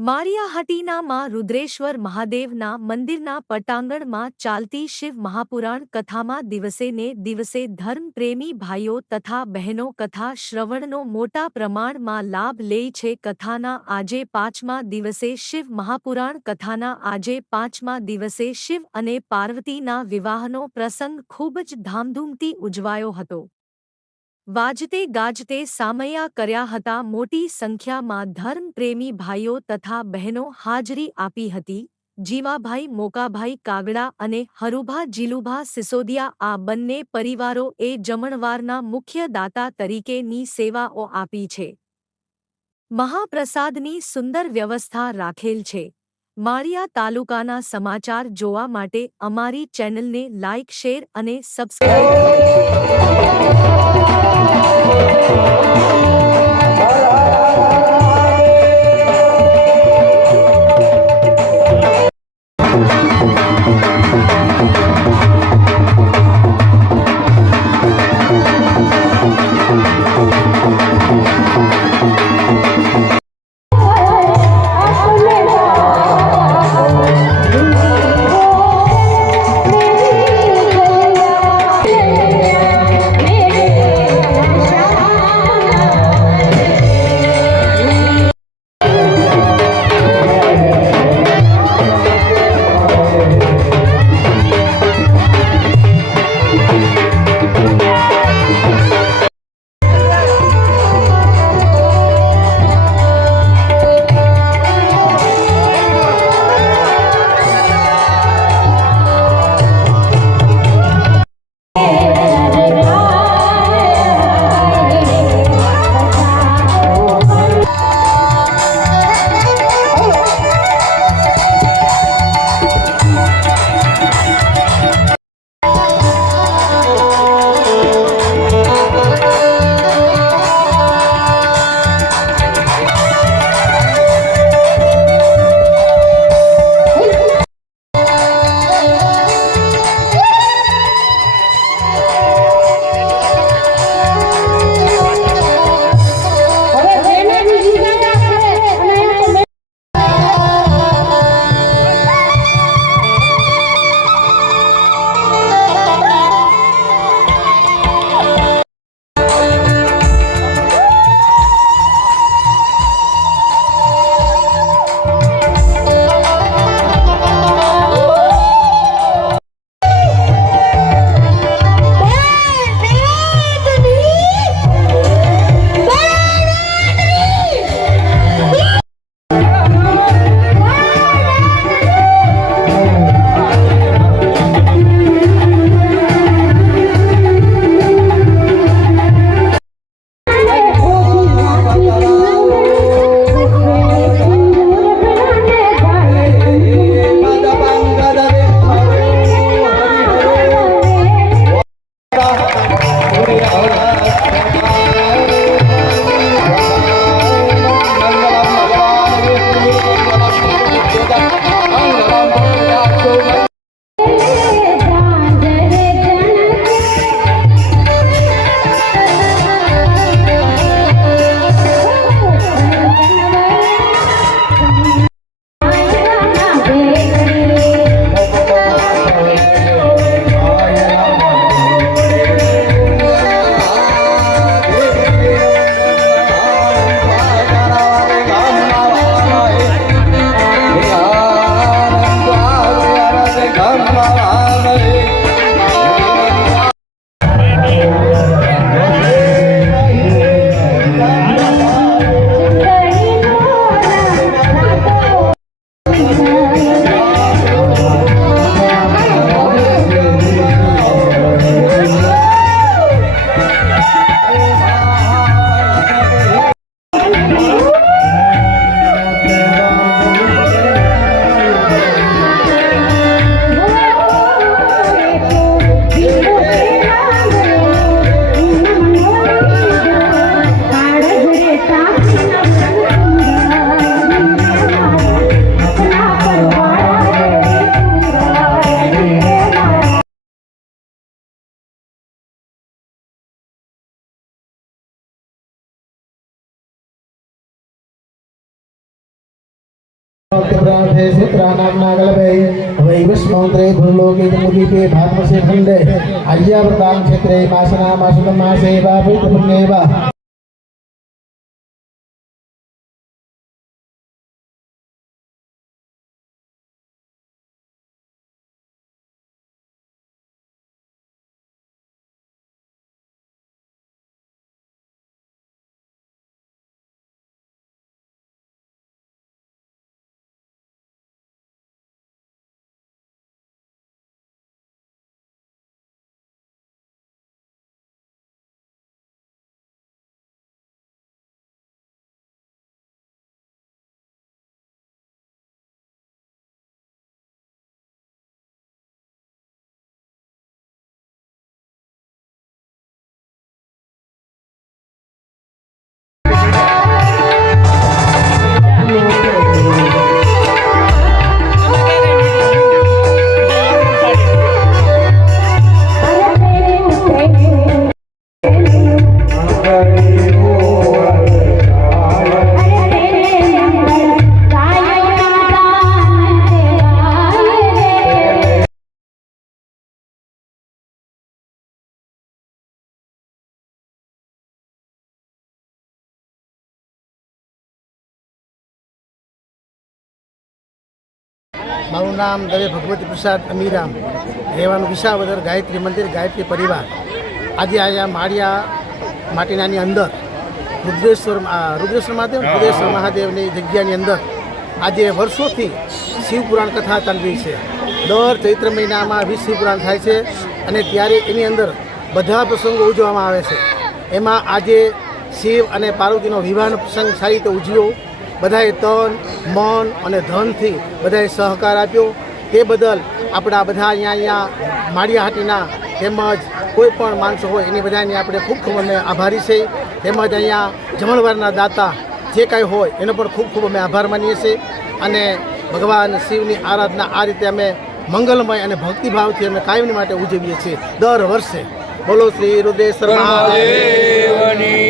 માળિયાહાટીના માં રુદ્રેશ્વર મહાદેવના મંદિરના પટાંગણમાં ચાલતી શિવ મહાપુરાણ કથામાં દિવસે ને દિવસે ધર્મપ્રેમી ભાઈઓ તથા બહેનો કથા શ્રવણનો મોટા પ્રમાણમાં લાભ લે છે. કથાના આજે પાંચમા દિવસે શિવ મહાપુરાણ કથાના આજે પાંચમા દિવસે શિવ અને પાર્વતીના વિવાહનો પ્રસંગ ખૂબ જ ધામધૂમથી ઉજવાયો હતો. વાજતે ગાજતે સામૈયા કર્યા હતા મોટી સંખ્યામાં ધર્મપ્રેમી ભાઈઓ તથા બહેનો હાજરી આપી હતી. જીવાભાઈ, મોકાભાઈ, કાગડા અને હરુભા, જીલુભા, સિસોદિયા આ બંને પરિવારો એ જમણવારના મુખ્ય દાતા તરીકેની સેવાઓ આપી છે. મહાપ્રસાદની સુંદર વ્યવસ્થા રાખેલ છે. માળિયા તાલુકાના સમાચાર જોવા માટે અમારી ચેનલને લાઇક શેર અને સબસ્ક્રાઇબ प्रार्थे चित्रानाम्ना कल्पे वैवस्मन्त्रे भूलोके मुदीपे भात्मसे खण्डे आर्यावृतां क्षेत्रे मासना मासुतं મારું નામ દવે ભગવતી પ્રસાદ અમીરામ. રહેવાનું વિસાવદર ગાયત્રી મંદિર ગાયત્રી પરિવાર. આજે અહીંયા માળિયા માટીનાની અંદર રુદ્રેશ્વર રુદ્રેશ્વર મહાદેવ રુદ્રેશ્વર મહાદેવની જગ્યાની અંદર આજે વર્ષોથી શિવપુરાણ કથા ચાલી છે. દર ચૈત્ર મહિનામાં વીસ શિવપુરાણ થાય છે અને ત્યારે એની અંદર બધા પ્રસંગો ઉજવવામાં આવે છે. એમાં આજે શિવ અને પાર્વતીનો વિવાહનો પ્રસંગ સારી રીતે ઉજવ્યો. બધાએ તન, મન અને ધનથી બધાએ સહકાર આપ્યો. તે બદલ આપણા બધા અહીંયા અહીંયા માળિયાહાટીના તેમજ કોઈ પણ માણસો હોય એની બધાની આપણે ખૂબ ખૂબ અમે આભારી છે. તેમજ અહીંયા જમણવારના દાતા જે કાંઈ હોય એનો પણ ખૂબ ખૂબ અમે આભાર માનીએ છીએ. અને ભગવાન શિવની આરાધના આ રીતે અમે મંગલમય અને ભક્તિભાવથી અમે કાયમની માટે ઉજવીએ છીએ દર વર્ષે. બોલો શ્રી રુદ્રેશ્વર મહાદેવ. દેવની